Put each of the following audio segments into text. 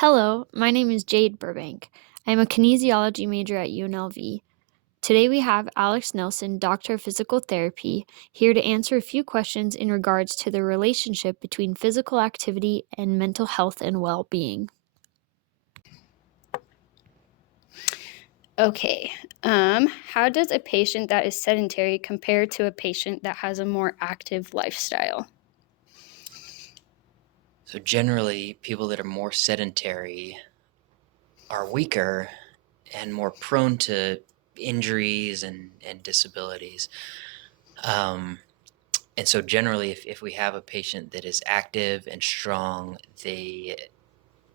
Hello, my name is Jade Burbank. I am a kinesiology major at UNLV. Today we have Alex Nelson, Doctor of Physical Therapy, here to answer a few questions in regards to the relationship between physical activity and mental health and well-being. Okay. How does a patient that is sedentary compare to a patient that has a more active lifestyle? So generally, people that are more sedentary are weaker and more prone to injuries and disabilities. Um, and so generally, if we have a patient that is active and strong, they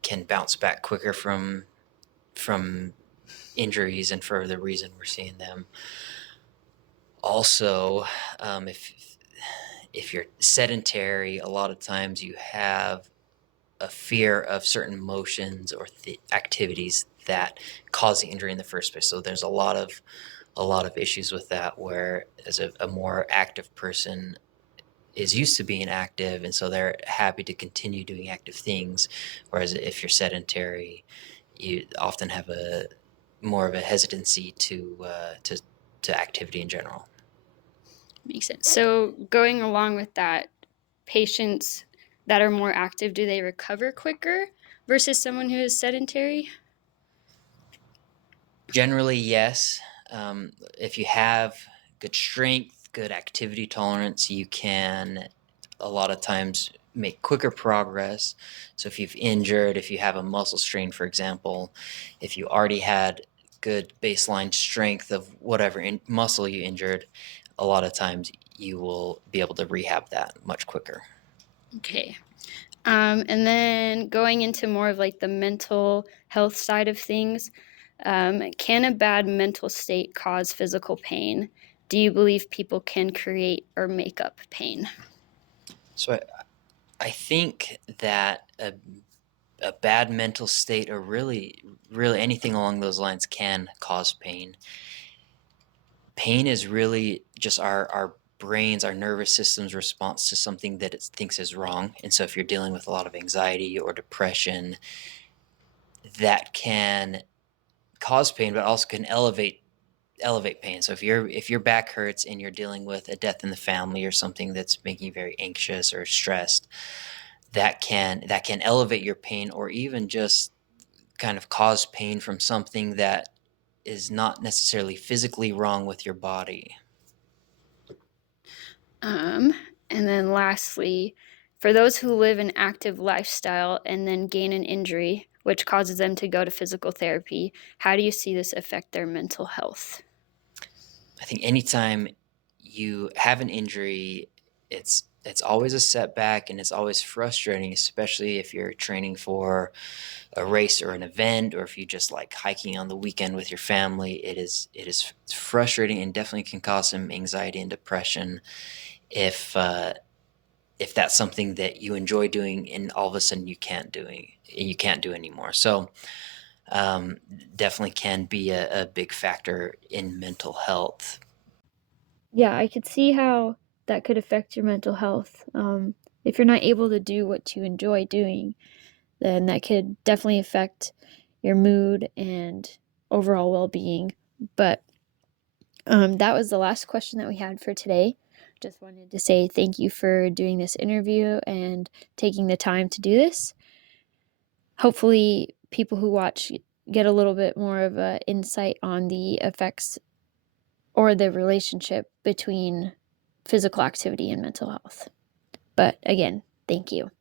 can bounce back quicker from injuries, and for the reason we're seeing them. Also, if you're sedentary, a lot of times you have a fear of certain motions or activities that cause the injury in the first place. So there's a lot of issues with that, where as a more active person is used to being active, and so they're happy to continue doing active things. Whereas if you're sedentary, you often have a more of a hesitancy to activity in general. Makes sense. So, going along with that, patients that are more active, do they recover quicker versus someone who is sedentary? Generally, yes. If you have good strength, good activity tolerance, you can a lot of times make quicker progress. So if you've injured, if you have a muscle strain, for example, if you already had good baseline strength of whatever muscle you injured, a lot of times you will be able to rehab that much quicker. Okay. And then going into more of like the mental health side of things, can a bad mental state cause physical pain? Do you believe people can create or make up pain? So I think that a bad mental state, or really anything along those lines, can cause pain. Pain is really just our brains, our nervous system's response to something that it thinks is wrong. And so if you're dealing with a lot of anxiety or depression, that can cause pain, but also can elevate pain. So if your back hurts and you're dealing with a death in the family or something that's making you very anxious or stressed, that can elevate your pain, or even just kind of cause pain from something that is not necessarily physically wrong with your body. Um, and then lastly, for those who live an active lifestyle and then gain an injury, which causes them to go to physical therapy, how do you see this affect their mental health? I think anytime you have an injury, it's always a setback, and it's always frustrating, especially if you're training for a race or an event, or if you just like hiking on the weekend with your family. It is frustrating, and definitely can cause some anxiety and depression if that's something that you enjoy doing and all of a sudden you can't do anymore. So um, definitely can be a big factor in mental health. Yeah, I could see how that could affect your mental health. If you're not able to do what you enjoy doing, then that could definitely affect your mood and overall well-being. But that was the last question that we had for today. Just wanted to say thank you for doing this interview and taking the time to do this. Hopefully, people who watch get a little bit more of a insight on the effects or the relationship between physical activity and mental health. But again, thank you.